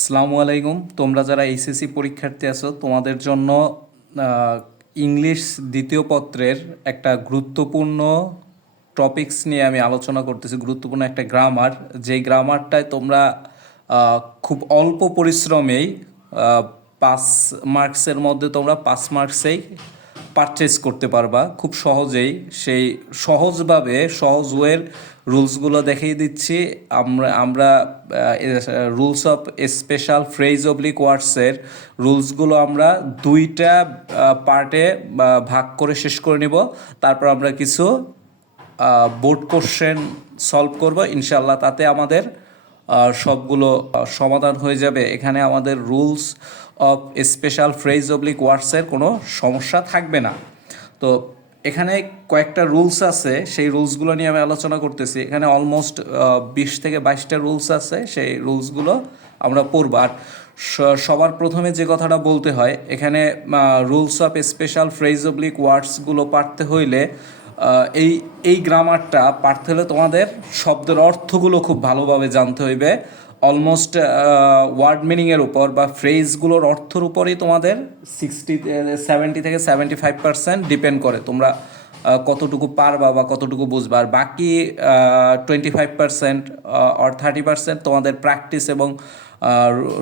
আসসালামু আলাইকুম। তোমরা যারা এইচএসসি পরীক্ষার্থী আছো তোমাদের জন্য ইংলিশ দ্বিতীয় পত্রের একটা গুরুত্বপূর্ণ টপিকস নিয়ে আমি আলোচনা করতেছি। গুরুত্বপূর্ণ একটা গ্রামার, যেই গ্রামারটায় তোমরা খুব অল্প পরিশ্রমেই 5 মার্কসের মধ্যে তোমরা 5 মার্কসেই পারচেজ করতে পারবা খুব সহজেই। সেই সহজভাবে সহজ ওয়ের রুলসগুলো দেখিয়ে দিচ্ছি। আমরা rules of special phrase oblique ওয়ার্ডসের রুলসগুলো আমরা দুইটা পার্টে ভাগ করে শেষ করে নিব। তারপর আমরা কিছু বোর্ড কোশ্চেন সলভ করব ইনশাল্লাহ। তাতে আমাদের সবগুলো সমাধান হয়ে যাবে। এখানে আমাদের rules of special phrase oblique ওয়ার্ডসের কোনো সমস্যা থাকবে না। তো এখানে কয়েকটা রুলস আছে, সেই রুলসগুলো নিয়ে আমি আলোচনা করতেছি। এখানে অলমোস্ট 20 থেকে 22টা রুলস আছে, সেই রুলসগুলো আমরা পড়ব। আর সবার প্রথমে যে কথাটা বলতে হয়, এখানে rules of special phrase oblique ওয়ার্ডসগুলো পারতে হইলে এই এই গ্রামারটা পারতে হলে তোমাদের শব্দের অর্থগুলো খুব ভালোভাবে জানতে হইবে। অলমোস্ট ওয়ার্ড মিনিংয়ের উপর বা ফ্রেজগুলোর অর্থের উপরই তোমাদের 70 থেকে 75% ডিপেন্ড করে তোমরা কতটুকু পারবা বা কতটুকু বুঝবা। আর বাকি 25% আর 30% তোমাদের প্র্যাকটিস এবং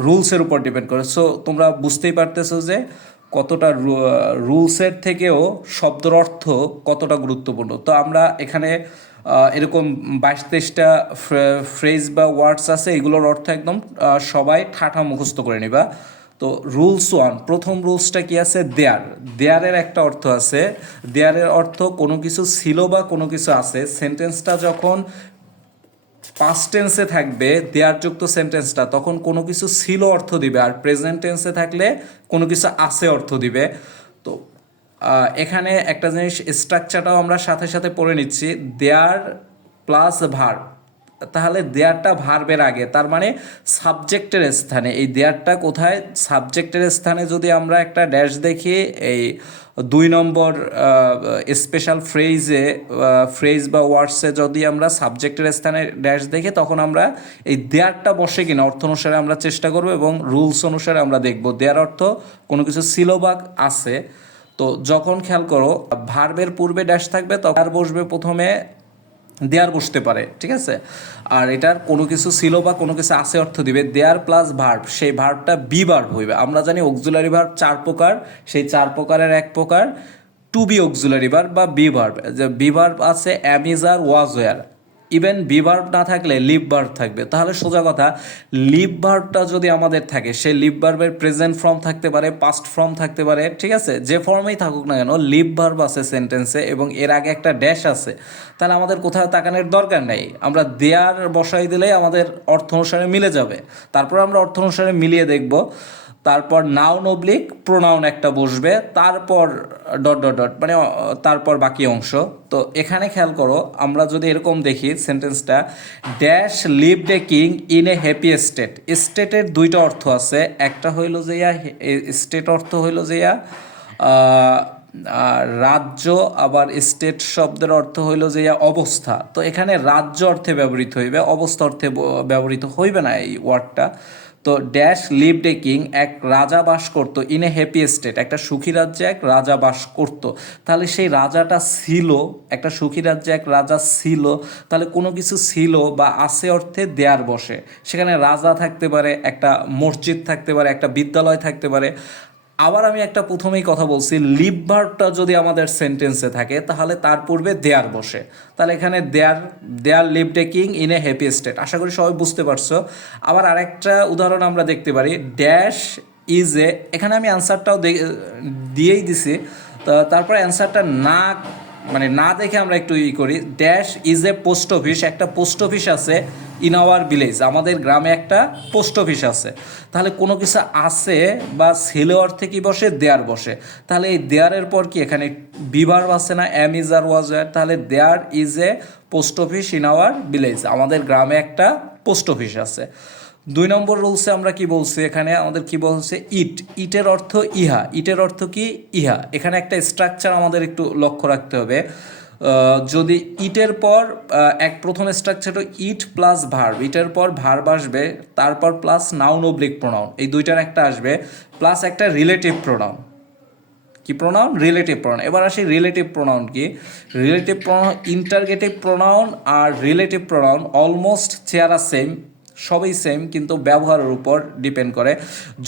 রুলসের উপর ডিপেন্ড করে। সো তোমরা বুঝতেই পারতেছো যে কতটা রুলসের থেকেও শব্দের অর্থ কতটা গুরুত্বপূর্ণ। তো আমরা এখানে এরকম 22-23টা ফ্রেজ বা ওয়ার্ডস আছে, এগুলোর অর্থ একদম সবাই ঠাঠা মুখস্থ করে নিবা। তো রুলস 1, প্রথম রুলসটা কি আছে? দেয়ার। দেয়ারের একটা অর্থ আছে। দেয়ারের অর্থ কোনো কিছু ছিল বা কোনো কিছু আছে। সেন্টেন্সটা যখন পাস্ট টেন্সে থাকবে দেয়ারযুক্ত সেন্টেন্সটা, তখন কোনো কিছু ছিল অর্থ দিবে, আর প্রেজেন্ট টেন্সে থাকলে কোনো কিছু আছে অর্থ দিবে। তো এখানে একটা জিনিস স্ট্রাকচারটাও আমরা সাথে সাথে পড়ে নিচ্ছি। দেয়ার প্লাস ভার্ব, তাহলে দেয়ারটা ভার্বের আগে, তার মানে সাবজেক্টের স্থানে। এই দেয়ারটা কোথায়? সাবজেক্টের স্থানে। যদি আমরা একটা ড্যাশ দেখি এই 2 নম্বর স্পেশাল ফ্রেজ বা ওয়ার্ডসে যদি আমরা সাবজেক্টের স্থানে ড্যাশ দেখি, তখন আমরা এই দেয়ারটা বসে কিনা অর্থ অনুসারে আমরা চেষ্টা করব এবং রুলস অনুসারে আমরা দেখব। দেয়ার অর্থ কোনো কিছু ছিল বা আছে। তো যখন খেয়াল করো ভার্বের পূর্বে ড্যাশ থাকবে তখন বসবে প্রথমে, দেয়ার বসতে পারে, ঠিক আছে। আর এটার কোনো কিছু ছিল বা কোনো কিছু আছে অর্থ দিবে। দেয়ার প্লাস ভার্ব, সেই ভার্বটা বি ভার্ব হইবে। আমরা জানি অক্সিলারি ভার্ব 4 প্রকার, সেই 4 প্রকারের এক প্রকার টু বি অক্সিলারি ভার্ব বা বি ভার্ব। যে বি ভার্ব আছে am, is, are, was, were. Even be verb না থাকলে লিভ ভার্ব থাকবে। তাহলে সোজা কথা, লিভ ভার্বটা যদি আমাদের থাকে, সেই লিভ ভার্বের প্রেজেন্ট ফর্ম থাকতে পারে, পাস্ট ফর্ম থাকতে পারে, ঠিক আছে। যে ফর্মেই থাকুক না কেন, লিভ ভার্ব আছে সেন্টেন্সে এবং এর আগে একটা ড্যাশ আছে, তাহলে আমাদের কোথাও তাকানোর দরকার নেই। আমরা দেয়ার বসাই দিলেই আমাদের অর্থ অনুসারে মিলে যাবে। তারপর আমরা অর্থ অনুসারে মিলিয়ে দেখব। তারপর নাউন অবলিক প্রোনাউন একটা বসবে, তারপর ডট ডট ডট, মানে তারপর বাকি অংশ। তো এখানে খেয়াল করো, আমরা যদি এরকম দেখি সেন্টেন্সটা, dash lived a king in a happy state. স্টেটের দুইটা অর্থ আছে, একটা হইল যে স্টেট অর্থ হইল যে রাজ্য, আবার স্টেট শব্দের অর্থ হইল যে অবস্থা। তো এখানে রাজ্য অর্থে ব্যবহৃত হইবে, অবস্থা অর্থে ব্যবহৃত হইবে না এই ওয়ার্ডটা। তো ড্যাশ লিভড এ কিং, এক রাজা বাস করতো, ইন এ হ্যাপি স্টেট, একটা সুখী রাজ্যে এক রাজা বাস করত। তাহলে সেই রাজাটা ছিল, একটা সুখী রাজ্যে এক রাজা ছিল, তাহলে কোনো কিছু ছিল বা আছে অর্থে দেয়ার বসে। সেখানে রাজা থাকতে পারে, একটা মসজিদ থাকতে পারে, একটা বিদ্যালয় থাকতে পারে। আবার আমি একটা প্রথমেই কথা বলছি, লিভ ভার্বটা যদি আমাদের সেন্টেন্সে থাকে তাহলে তার পূর্বে দেয়ার বসে। তাহলে এখানে there lived a king in a happy state. আশা করি সবাই বুঝতে পারছো। আবার আরেকটা উদাহরণ আমরা দেখতে পারি, ড্যাশ ইজ এ, এখানে আমি অ্যান্সারটাও দিয়েই দিছি। তারপর অ্যান্সারটা না, মানে না দেখে আমরা একটু করি। Dash is a post office, একটা পোস্ট অফিস আছে ইন আওয়ার ভিলেজ, আমাদের গ্রামে একটা পোস্ট অফিস আছে। তাহলে কোনো কিছু আছে বা ছিল অর্থে কি বসে? দেয়ার বসে। তাহলে এই দেয়ারের পর কি এখানে বিভার্ব আছে না, অ্যাম, ইজ, আর, ওয়াজ, ওয়ার। তাহলে there is a post office in our village, আমাদের গ্রামে একটা পোস্ট অফিস আছে। 2 নম্বর রুলসে আমরা কি বলছি, এখানে আমাদের কি বলছে? ইট। ইটের অর্থ ইহা। ইটের অর্থ কি? ইহা। এখানে একটা স্ট্রাকচার আমাদের একটু লক্ষ্য রাখতে হবে। যদি ইটের পর প্রথম স্ট্রাকচার ইট প্লাস ভার্ব, ইটের পর ভার্ব আসবে, তারপর প্লাস নাউন অবলিক প্রোনাউন, এই দুইটার একটা আসবে, প্লাস একটা রিলেটিভ প্রোনাউন। কি প্রোনাউন? Relative pronoun. এবার আসি রিলেটিভ প্রোনাউন কি। রিলেটিভ প্রোনাউন, ইন্টারগেটিভ প্রোনাউন আর রিলেটিভ প্রোনাউন অলমোস্ট চেহারা সেম, সবই সেম, কিন্তু ব্যবহারের উপর ডিপেন্ড করে।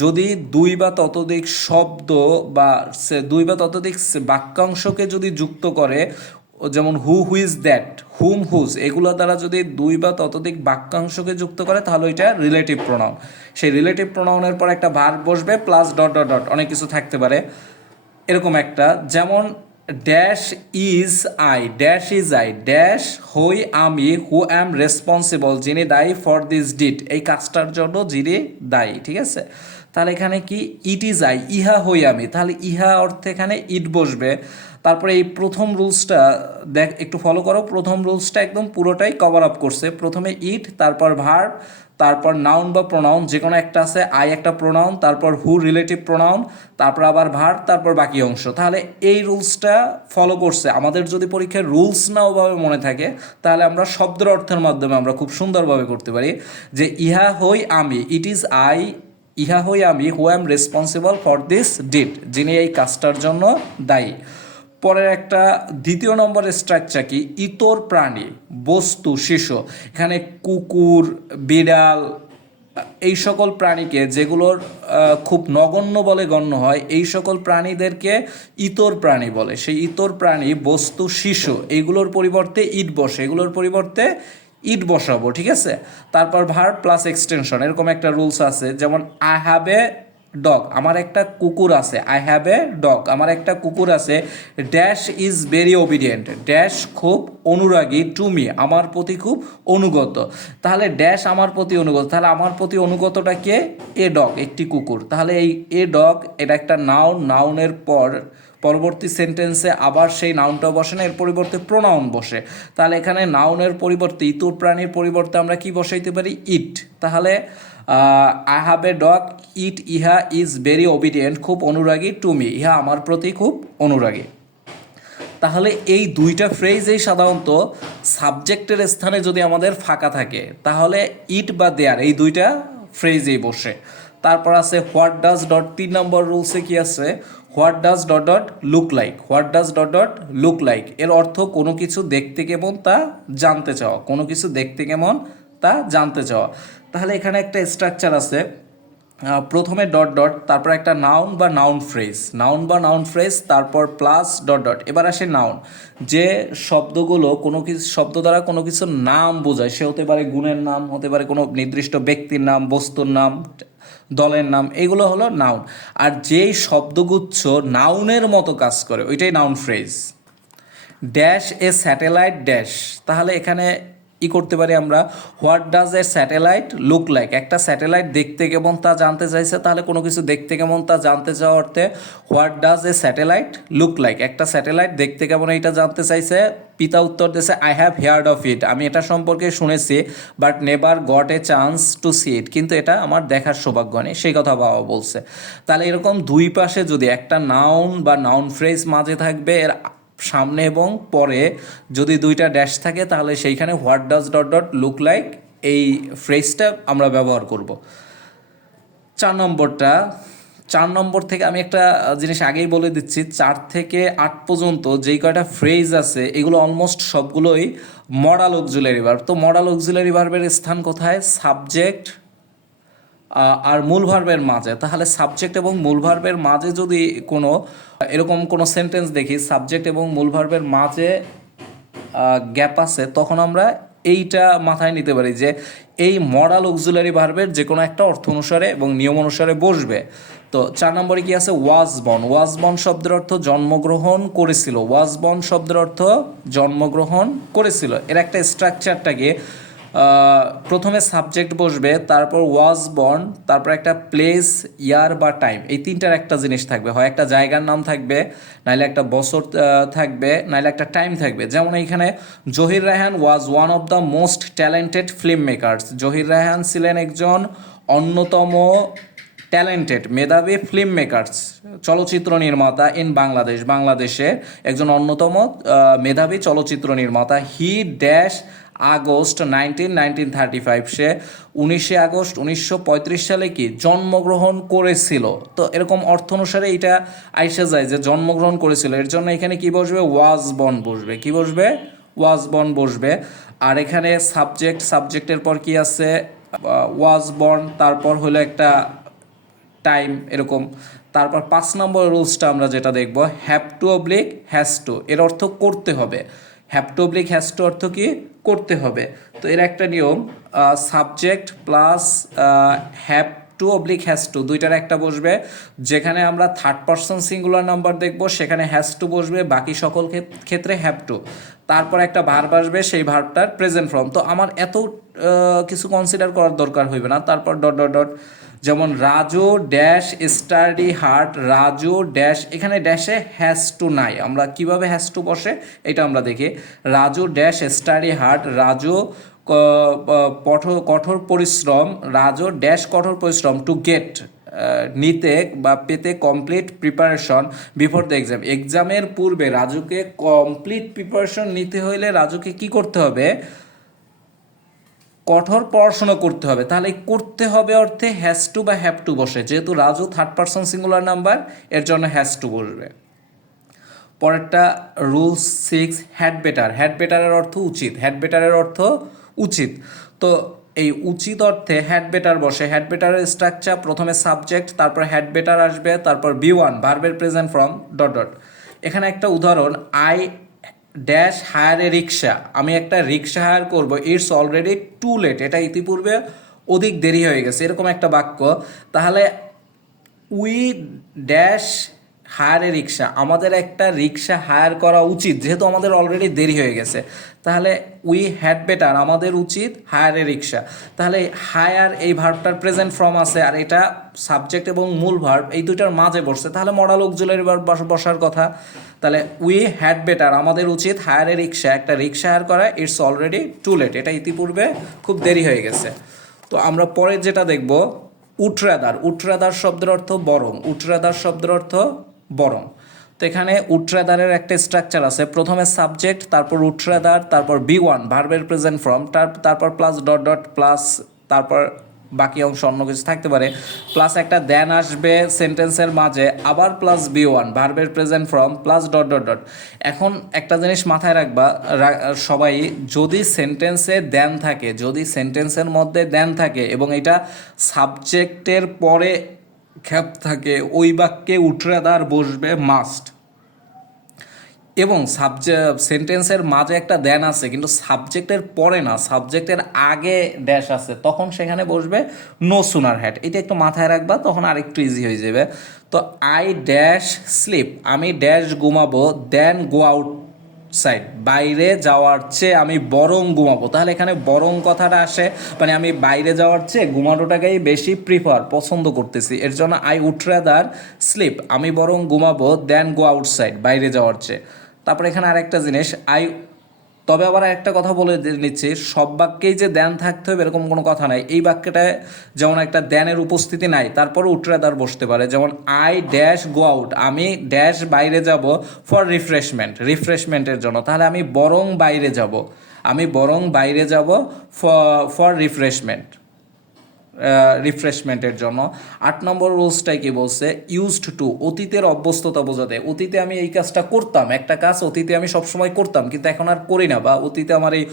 যদি দুই বা ততোধিক শব্দ বা দুই বা ততোধিক বাক্যাংশকে যদি যুক্ত করে, যেমন হু হুইজ দ্যাট, হুম হুজ, এগুলো দ্বারা যদি দুই বা ততোধিক বাক্যাংশকে যুক্ত করে তাহলে ওইটা রিলেটিভ প্রোনাউন। সেই রিলেটিভ প্রোনাউনের পর একটা ভার্ব বসবে প্লাস ডট ডট ডট, অনেক কিছু থাকতে পারে এরকম একটা, যেমন dash is I, dash is I, dash হই আমি, হু অ্যাম রেসপন্সিবল, যিনি দায়ী ফর দিস ডিড, এই কাজটার জন্য যিনি দায়ী। ঠিক আছে, তাহলে এখানে কি ইট ইজ আই, ইহা হই আমি, তাহলে ইহা অর্থে এখানে ইট বসবে। তারপরে এই প্রথম রুলসটা একটু ফলো করো, প্রথম রুলসটা একদম পুরোটাই কভার আপ করছে। প্রথমে ইট, তারপর ভার্ব, তারপর নাউন বা প্রোনাউন যে কোনো একটা আছে, আই একটা প্রোনাউন, তারপর হু রিলেটিভ প্রোনাউন, তারপর আবার ভার্ব, তারপর বাকি অংশ। তাহলে এই রুলসটা ফলো করছে। আমাদের যদি পরীক্ষায় রুলস না ওভাবে মনে থাকে তাহলে আমরা শব্দের অর্থের মাধ্যমে আমরা খুব সুন্দরভাবে করতে পারি যে ইহা হই আমি, ইট ইজ আই, ইহা হই আমি, who am responsible for this deed, যিনি এই কাজটার জন্য দায়ী। পরের একটা দ্বিতীয় নম্বর স্ট্রাকচার কি, ইতর প্রাণী, বস্তু, শিশু। এখানে কুকুর, বিড়াল, এই সকল প্রাণীকে, যেগুলোর খুব নগণ্য বলে গণ্য হয়, এই সকল প্রাণীদেরকে ইতর প্রাণী বলে। সেই ইতর প্রাণী, বস্তু, শিশু, এইগুলোর পরিবর্তে ইট বসে, এগুলোর পরিবর্তে ইট বসাবো। ঠিক আছে, তারপর ভার্ব প্লাস এক্সটেনশন, এরকম একটা রুলস আছে। যেমন আই হ্যাভ এ ডগ, আমার একটা কুকুর আছে, আই হ্যাভ এ ডগ, আমার একটা কুকুর আছে। Dash is very obedient, dash খুব অনুরাগী, টু মি, আমার প্রতি খুব অনুগত। তাহলে ড্যাশ আমার প্রতি অনুগত, তাহলে আমার প্রতি অনুগতটা কে? এ ডগ, একটি কুকুর। তাহলে এই এ ডগ এটা একটা নাউন, নাউনের পর পরবর্তী সেন্টেন্সে আবার সেই নাউনটা বসে না, এর পরিবর্তে প্রোনাউন বসে। তাহলে এখানে নাউনের পরিবর্তে, ইতর প্রাণীর পরিবর্তে আমরা কি বসাইতে পারি? ইট। তাহলে আই হ্যাভ এ ডগ, ইট, ইহা ইজ ভেরি ওবিডিয়েন্ট, খুব অনুরাগী, টু মি, ইহা আমার প্রতি খুব অনুরাগী। তাহলে এই দুইটা ফ্রেজেই সাধারণত সাবজেক্টের স্থানে যদি আমাদের ফাঁকা থাকে তাহলে ইট বা দেয়ার, এই দুইটা ফ্রেজেই বসে। তারপর আছে হোয়াট ডাজ ডট, 3 নম্বর রুলসে কি আছে? What does dot dot look like, what does dot dot look like, এর অর্থ কোনো কিছু দেখতে কেমন তা জানতে চাওয়া, কোনো কিছু দেখতে কেমন তা জানতে চাওয়া। তাহলে এখানে একটা স্ট্রাকচার আছে, প্রথমে ডট ডট, তারপর একটা নাউন বা নাউন ফ্রেজ, নাউন বা নাউন ফ্রেজ, তারপর প্লাস ডট ডট। এবার আসে নাউন, যে শব্দগুলো কোনো কিছু শব্দ দ্বারা কোনো কিছুর নাম বোঝায়, সে হতে পারে গুণের নাম, হতে পারে কোনো নির্দিষ্ট ব্যক্তির নাম, বস্তুর নাম, দলের নাম, এগুলো হলো নাউন। আর যেই শব্দগুচ্ছ নাউনের মতো কাজ করে ওইটাই noun phrase. Dash a satellite dash, তাহলে এখানে করতে পারি আমরা, what does a satellite look like, একটা স্যাটেলাইট দেখতে কেমন তা জানতে চাইছে, তাহলে কোনো কিছু দেখতে কেমন তা জানতে চাওয়া অর্থে what does a satellite look like, একটা স্যাটেলাইট দেখতে কেমন এইটা জানতে চাইছে। পিতা উত্তর দিয়েছে I have heard of it, আমি এটা সম্পর্কে শুনেছি, but never got a chance to see it, কিন্তু এটা আমার দেখার সৌভাগ্য নেই, সেই কথা বাবা বলছে। তাহলে এরকম দুই পাশে যদি একটা নাউন বা নাউন ফ্রেজ মাঝে থাকবে, এর সামনে এবং পরে যদি দুইটা ড্যাশ থাকে তাহলে সেইখানে what does dot dot look like এই ফ্রেজটা আমরা ব্যবহার করব। 4 নম্বর থেকে আমি একটা জিনিস আগেই বলে দিচ্ছি, 4 থেকে 8 পর্যন্ত যেই কয়টা ফ্রেজ আছে এগুলো অলমোস্ট সবগুলোই মডাল অক্সিলারি ভার্ব। তো মডাল অক্সিলারি ভার্বের স্থান কোথায়? সাবজেক্ট আর মূল ভার্বের মাঝে। তাহলে সাবজেক্ট এবং মূল ভার্বের মাঝে যদি কোনো এরকম কোনো সেন্টেন্স দেখি সাবজেক্ট এবং মূল ভার্বের মাঝে গ্যাপ আছে, তখন আমরা এইটা মাথায় নিতে পারি যে এই মডাল অক্সিলারি ভার্বের যে কোনো একটা অর্থ অনুসারে এবং নিয়ম অনুসারে বসবে। তো 4 নম্বরে কি আছে? Was born. ওয়াজ বর্ন শব্দের অর্থ জন্মগ্রহণ করেছিল, ওয়াজ বর্ন শব্দের অর্থ জন্মগ্রহণ করেছিল। এর একটা স্ট্রাকচারটাকে প্রথমে সাবজেক্ট বসবে, তারপর ওয়াজ বর্ন, তারপর একটা প্লেস, ইয়ার বা টাইম, এই তিনটার একটা জিনিস থাকবে, হয় একটা জায়গার নাম থাকবে, নাইলে একটা বছর থাকবে, নাইলে একটা টাইম থাকবে। যেমন এইখানে Zahir Raihan was one of the most talented film makers, Zahir Raihan ছিলেন একজন অন্যতম ট্যালেন্টেড মেধাবী ফিল্ম মেকার্স চলচ্চিত্র নির্মাতা ইন বাংলাদেশ, বাংলাদেশের একজন অন্যতম মেধাবী চলচ্চিত্র নির্মাতা। He dash August 1935, say 19 August 1935 সালে কি জন্মগ্রহণ করেছিল। তো এরকম অর্থ অনুসারে এটা আইসা যায় যে জন্মগ্রহণ করেছিল, এর জন্য এখানে কি বসবে, ওয়াজ বর্ন বসবে। কি বসবে, ওয়াজ বর্ন বসবে। আর এখানে সাবজেক্টের পর কি আছে, ওয়াজ বর্ন, তারপর হলো একটা টাইম এরকম। তারপর 5 নম্বর রুলসটা আমরা যেটা দেখব, have to oblique has to, এর অর্থ করতে হবে। Have to oblique has to অর্থ কি, করতে হবে। তো এর একটা নিয়ম, subject plus have to oblique has to দুইটার একটা বসবে। যেখানে আমরা থার্ড পারসন সিঙ্গুলার নাম্বার দেখব সেখানে হ্যাজ টু বসবে, বাকি সকল ক্ষেত্রে হ্যাভ টু। তারপর একটা ভার্ব আসবে, সেই ভার্বটার প্রেজেন্ট ফর্ম। তো আমার এত কিছু কনসিডার করার দরকার হইবে না। তারপর ডট ডট ডট, যেমন Raju dash study hard, Raju dash, এখানে ড্যাশে হ্যাজ টু নাই, আমরা কিভাবে হ্যাজ টু বসে এটা আমরা দেখি। Raju dash study hard, Raju কঠোর পরিশ্রম, রাজু ড্যাশ কঠোর পরিশ্রম টু গেট নিতে বা পেতে complete preparation before the exam, এক্সামের পূর্বে রাজুকে কমপ্লিট প্রিপারেশন নিতে হইলে রাজুকে কি করতে হবে, কঠোর পড়াশোনা করতে হবে। তাহলে করতে হবে অর্থে হ্যাজ টু বা হ্যাভ টু বসে, যেহেতু Raju third person singular number এর জন্য হ্যাজ টু বসবে। পরেরটা রুল 6, হ্যাড বেটার। হ্যাড বেটারের অর্থ উচিত, হ্যাড বেটারের অর্থ উচিত। তো এই উচিত অর্থে হ্যাড বেটার বসে। হ্যাড বেটারের স্ট্রাকচার, প্রথমে সাবজেক্ট, তারপর হ্যাড বেটার আসবে, তারপর B1 ভার্বের প্রেজেন্ট ফর্ম ডট ডট। এখানে একটা উদাহরণ, আই ড্যাশ হায়ার এ রিক্সা, আমি একটা রিক্সা হায়ার করবো, ইটস অলরেডি টু লেট, এটা ইতিপূর্বে অধিক দেরি হয়ে গেছে, এরকম একটা বাক্য। তাহলে উই ড্যাশ হায়ার এ রিক্সা, আমাদের একটা রিক্সা হায়ার করা উচিত, যেহেতু আমাদের অলরেডি দেরি হয়ে গেছে। তাহলে উই হ্যাড বেটার, আমাদের উচিত হায়ার এ রিক্সা। তাহলে হায়ার এই ভার্বটার প্রেজেন্ট ফর্ম আছে, আর এটা সাবজেক্ট এবং মূল ভার্ব এই দুইটার মাঝে বসছে, তাহলে মডাল অক্সিলারি ভার্ব বসার কথা। তাহলে উই হ্যাড বেটার, আমাদের উচিত হায়ার এ রিক্সা, একটা রিক্সা হায়ার করা, ইটস অলরেডি টু লেট, এটা ইতিপূর্বে খুব দেরি হয়ে গেছে। তো আমরা পরে যেটা দেখব, উটরাদার। উটরাদার শব্দের অর্থ বরং, উটরাদার শব্দের অর্থ বরং। তো এখানে উটরাদারের একটা স্ট্রাকচার আছে, প্রথমে সাবজেক্ট, তারপর উটরাদার, তারপর B1 ভার্বের প্রেজেন্ট ফর্ম, তারপর প্লাস ডট ডট প্লাস, তারপর বাকি অংশ অন্য কিছু থাকতে পারে, প্লাস একটা দেন আসবে সেন্টেন্সের মাঝে, আবার প্লাস B1 ভার্বের present form plus dot dot dot. এখন একটা জিনিস মাথায় রাখবা সবাই, যদি সেন্টেন্সে দেন থাকে, যদি সেন্টেন্সের মধ্যে দেন থাকে এবং এটা সাবজেক্টের পরে খ্যাপ থাকে, ওই বাক্যে উটরাদার বসবে মাস্ট। এবং সেন্টেন্সের মাঝে একটা দেন আছে কিন্তু সাবজেক্টের পরে না, সাবজেক্টের আগে ড্যাশ আছে, তখন সেখানে বসবে নো সুনার হ্যাড। এটা একটু মাথায় রাখবা, তখন আরেকটু ইজি হয়ে যাবে। তো আই ড্যাশ স্লিপ, আমি ড্যাশ ঘুমাবো, দেন গো আউট সাইড, বাইরে যাওয়ার চেয়ে আমি বরং ঘুমাবো। তাহলে এখানে বরং কথাটা আসে, মানে আমি বাইরে যাওয়ার চেয়ে ঘুমানোটাকেই বেশি পছন্দ করতেছি, এর জন্য আই উড রাদার স্লিপ, আমি বরং ঘুমাবো, দেন গো আউটসাইড, বাইরে যাওয়ার চেয়ে। তারপর এখানে আরেকটা জিনিস, তবে আবার একটা কথা বলে নিচ্ছি, সব বাক্যেই যে দেন থাকতে হবে এরকম কোনো কথা নাই। এই বাক্যটায় যেমন একটা দেনের উপস্থিতি নাই, তারপর উটরাদার বসতে পারে। যেমন আই ড্যাশ গো আউট, আমি ড্যাশ বাইরে যাব ফর রিফ্রেশমেন্টের জন্য, তাহলে আমি বরং বাইরে যাব, আমি বরং বাইরে যাব ফর রিফ্রেশমেন্টের জন্য। 8 নম্বর রুলসটাই কি বলছে, ইউজড টু, অতীতের অভ্যস্ততা বোঝাতে। অতীতে আমি এই কাজটা করতাম, একটা কাজ অতীতে আমি সবসময় করতাম কিন্তু এখন আর করি না, বা অতীতে আমার এই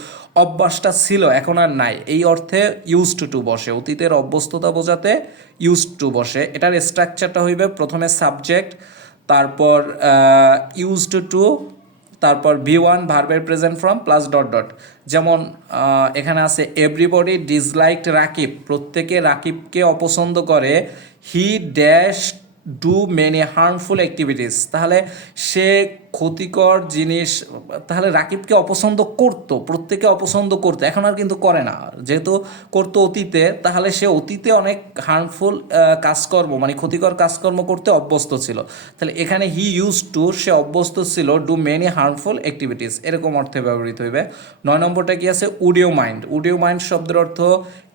অভ্যাসটা ছিল এখন আর নাই, এই অর্থে ইউজড টু বসে। অতীতের অভ্যস্ততা বোঝাতে ইউজড টু বসে। এটার স্ট্রাকচারটা হইবে প্রথমে সাবজেক্ট, তারপর ইউজড টু, তারপর B1 ভার্বের present form plus dot dot. যেমন এখানে আছে এভরিবডি ডিসলাইকড রাকিব, প্রত্যেকে রাকিবকে অপছন্দ করে, he dash do many harmful activities, তাহলে সে ক্ষতিকর জিনিস, তাহলে রাকিবকে অপছন্দ করতো, প্রত্যেকে অপছন্দ করতো, এখন আর কিন্তু করে না। যেহেতু করতো অতীতে, তাহলে সে অতীতে অনেক হার্মফুল কাজকর্ম মানে ক্ষতিকর কাজকর্ম করতে অভ্যস্ত ছিল। তাহলে এখানে হি ইউজ টু, সে অভ্যস্ত ছিল ডু মেনি হার্মফুল অ্যাক্টিভিটিস, এরকম অর্থে ব্যবহৃত হইবে। 9 নম্বরটা কি আছে, উডিও মাইন্ড। উডিও মাইন্ড শব্দের অর্থ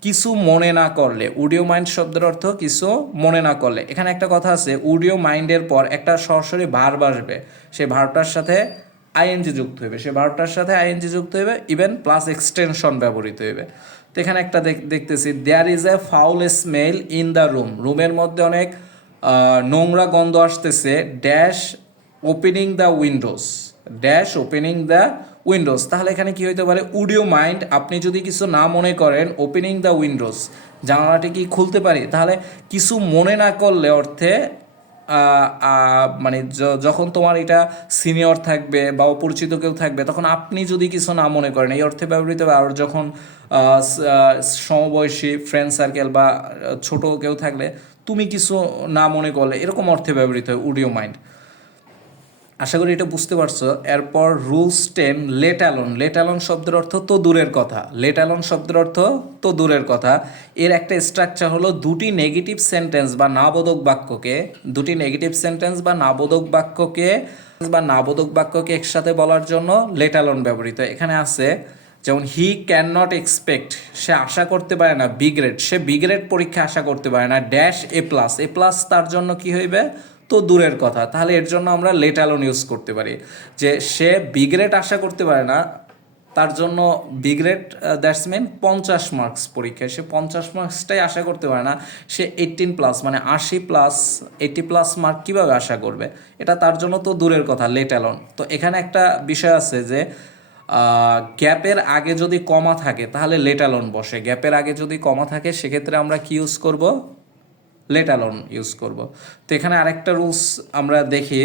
কিছু মনে না করলে। উডিও মাইন্ড শব্দের অর্থ কিছু মনে না করলে। এখানে একটা কথা আছে, উডিও মাইন্ডের পর একটা সরাসরি ভার্ব আসবে, সেই ভার্বটার সাথে আইএনজি যুক্ত হইবে, সেই ভার্বটার সাথে আইএনজি যুক্ত হইবে, ইভেন প্লাস এক্সটেনশন ব্যবহৃত হইবে। তো এখানে একটা দেখতেছি, there is a foul smell in the room, রুমের মধ্যে অনেক নোংরা গন্ধ আসতেছে, dash opening the windows, dash opening the windows. তাহলে এখানে কি হইতে পারে, উডিও মাইন্ড, আপনি যদি কিছু না মনে করেন, ওপেনিং দ্য উইন্ডোজ, জানালাটি কি খুলতে পারি। তাহলে কিছু মনে না করলে অর্থে মানে যখন তোমার এটা সিনিয়র থাকবে বা অপরিচিত কেউ থাকবে, তখন আপনি যদি কিছু না মনে করেন, এই অর্থে ব্যবহৃত হবে। আর যখন সমবয়সী ফ্রেন্ড সার্কেল বা ছোট কেউ থাকলে তুমি কিছু না মনে করলে, এরকম অর্থে ব্যবহৃত হয় উডিও মাইন্ড। আশা করি এটা বুঝতে পারছো। এরপর rules 10, let alone. Let alone শব্দের অর্থ তো দূরের কথা। লেট অ্যালোন শব্দের অর্থ তো দূরের কথা। এর একটা স্ট্রাকচার হলো, দুটি নেগেটিভ সেন্টেন্স বা নাবোধক বাক্যকে, দুটি নেগেটিভ সেন্টেন্স বা নাবোধক বাক্যকে একসাথে বলার জন্য লেট অ্যালোন ব্যবহৃত। এখানে আছে যেমন হি ক্যান নট এক্সপেক্ট, সে আশা করতে পারে না বি গ্রেড, সে বি গ্রেড পরীক্ষা আশা করতে পারে না, dash a plus, A plus তার জন্য কি হইবে, তো দূরের কথা। তাহলে এর জন্য আমরা লেট অ্যালোন ইউজ করতে পারি, যে সে বি গ্রেড আশা করতে পারে না, তার জন্য B grade that's mean 50 marks পরীক্ষায় সে 50 মার্কসটাই আশা করতে পারে না, সে 18 প্লাস মানে 80 প্লাস 80 প্লাস মার্ক কীভাবে আশা করবে, এটা তার জন্য তো দূরের কথা, লেট অ্যালোন। তো এখানে একটা বিষয় আছে যে গ্যাপের আগে যদি কমা থাকে তাহলে লেট অ্যালোন বসে, গ্যাপের আগে যদি কমা থাকে সেক্ষেত্রে আমরা কি ইউজ করব, লেট অ্যালোন ইউজ করব। তো এখানে আরেকটা রুলস আমরা দেখি,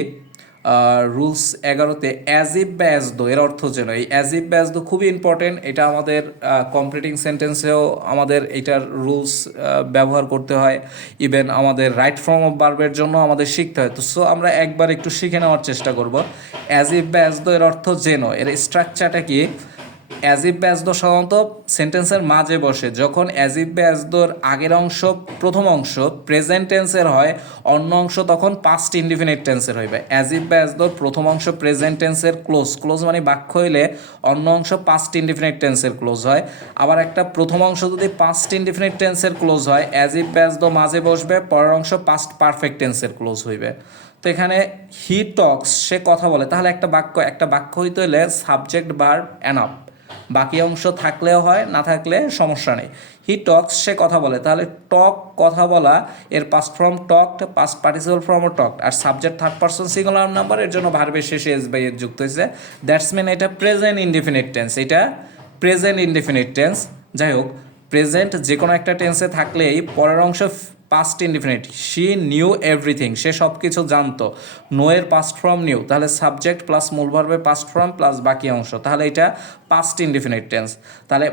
রুলস 11-তে অ্যাজ ইফ বা অ্যাজ দো, এর অর্থ যেন। এই অ্যাজ ইফ বা অ্যাজ দো খুবই ইম্পর্টেন্ট, এটা আমাদের কমপ্লিটিং সেন্টেন্সেও আমাদের এইটার রুলস ব্যবহার করতে হয়, ইভেন আমাদের রাইট ফর্ম অফ ভার্বের জন্য আমাদের শিখতে হয়। তো সো আমরা একবার একটু শিখে নেওয়ার চেষ্টা করব। অ্যাজ ইফ বা অ্যাজ দো এর অর্থ যেন, এর স্ট্রাকচারটা কি, অ্যাজ ইফ বা অ্যাজ দো সাধারণত সেন্টেন্সের মাঝে বসে, যখন অ্যাজ ইফ বা অ্যাজ দোর আগের অংশ প্রথম অংশ প্রেজেন্ট টেন্সের হয়, অন্য অংশ তখন পাস্ট ইনডিফিনিট টেন্সের হইবে। অ্যাজ ইফ বা অ্যাজ দোর প্রথম অংশ প্রেজেন্ট টেন্সের ক্লোজ মানে বাক্য হইলে, অন্য অংশ পাস্ট ইনডিফিনিট টেন্সের ক্লোজ হয়। আবার একটা প্রথম অংশ যদি পাস্ট ইনডিফিনিট টেন্সের ক্লোজ হয়, অ্যাজ ইফ বা অ্যাজ দো মাঝে বসবে, পরের অংশ পাস্ট পারফেক্ট টেন্সের ক্লোজ হইবে। তো এখানে হি টক্স, সে কথা বলে, তাহলে একটা বাক্য হইতে হলে সাবজেক্ট ভার্ব এনাফ, বাকি অংশ থাকলেও হয়, না থাকলে সমস্যা নেই। হি টক্স, সে কথা বলে, তাহলে টক কথা বলা, এর past form talked, past participle ফর্মও টকড, আর subject third person singular number, এর জন্য ভার্বের শেষে এস বাই এর যুক্ত হয়েছে। দ্যাটস মিন এটা প্রেজেন্ট ইনডিফিনিট টেন্স, এটা প্রেজেন্ট ইনডিফিনিট টেন্স। যাই হোক, প্রেজেন্ট যে কোনো একটা টেন্সে থাকলেই পরের অংশ past indefinite, she knew everything, সে সব কিছু জানতো, নো এর পাস্ট ফর্ম নিউ, তাহলে সাবজেক্ট প্লাস মূল ভার্বের পাস্ট ফর্ম প্লাস বাকি অংশ, তাহলে এটা পাস্ট ইনডিফিনিট টেন্স। তাহলে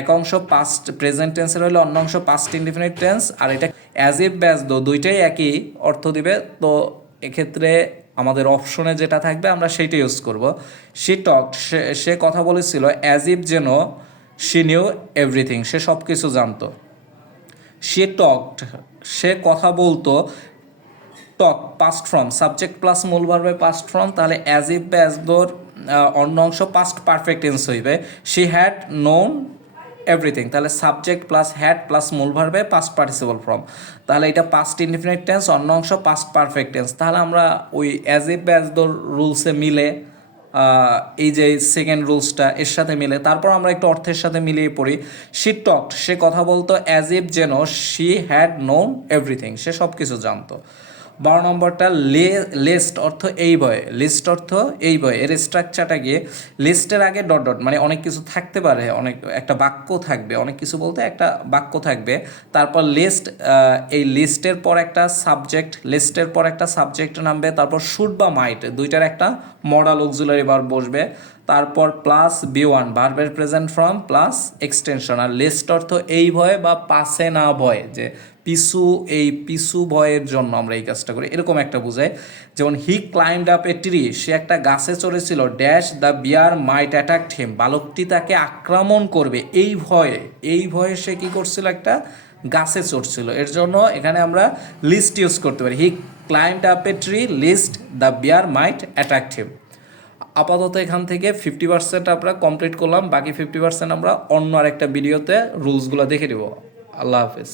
এক অংশ পাস্ট প্রেজেন্ট টেন্সের হলে অন্য অংশ পাস্ট ইনডিফিনিট টেন্স, আর এটা অ্যাজ ইফ ব্যাজ দো দুইটাই একই অর্থ দিবে। তো এক্ষেত্রে আমাদের অপশনে যেটা থাকবে আমরা সেইটা ইউজ করব। শি টক, সে কথা বলেছিল, অ্যাজ ইফ যেন শি নিউ এভরিথিং, সে সব কিছু জানতো। সে টকড, সে কথা বলতো, টক পাস্ট ফর্ম, সাবজেক্ট প্লাস মূল ভার্বের পাস্ট ফর্ম, তাহলে অ্যাজ ইফ বা অ্যাজ দোর অন্য অংশ পাস্ট পারফেক্ট টেন্স হইবে। শি হ্যাড নোন এভরিথিং, তাহলে সাবজেক্ট প্লাস হ্যাড প্লাস মূল ভার্বে পাস্ট পার্টিসিপাল ফর্ম, তাহলে এটা পাস্ট ইনডিফিনিট টেন্স, অন্য অংশ পাস্ট পারফেক্ট টেন্স। তাহলে আমরা ওই অ্যাজ ইফ বা অ্যাজ দোর রুলসে মিলে, এই যে সেকেন্ড রুলসটা এর সাথে মিলে, তারপর আমরা একটু অর্থের সাথে মিলিয়ে পড়ি। শি টকড, সে কথা বলতো, অ্যাজ ইফ যেন শি হ্যাড নোন এভরিথিং, সে সব কিছু জানতো। 12 নম্বরটা লিস্ট অর্থ এই বই, লিস্ট অর্থ এই বই, এর স্ট্রাকচারটা গিয়ে, লিস্টের আগে ডট ডট মানে অনেক কিছু থাকতে পারে, অনেক একটা বাক্য থাকবে, অনেক কিছু বলতে একটা বাক্য থাকবে, তারপর লিস্ট, এই লিস্টের পর একটা সাবজেক্ট, লিস্টের পর একটা সাবজেক্ট নামবে, তারপর শুড বা মাইট দুইটার একটা মডাল অক্সিলারি ভার্ব বসবে, তারপর প্লাস B1 ভার্বের প্রেজেন্ট ফর্ম প্লাস এক্সটেনশন। আর লেস্ট অর্থ এই ভয়ে বা পাশে না ভয়ে, যে পিছু ভয়ের জন্য আমরা এই কাজটা করি, এরকম একটা বোঝায়। যেমন he climbed up a tree, সে একটা গাছে চড়েছিল, dash the bear might attack him, বালকটি তাকে আক্রমণ করবে এই ভয়ে সে কি করছিল, একটা গাছে চড়ছিল। এর জন্য এখানে আমরা লিস্ট ইউজ করতে পারি, he climbed up a tree lest the bear might attack him. আপাতত এখান থেকে 50% আমরা কমপ্লিট করলাম, বাকি 50% আমরা অন্য আরেকটা ভিডিওতে রুলসগুলো দেখে নেব। আল্লাহ হাফেজ।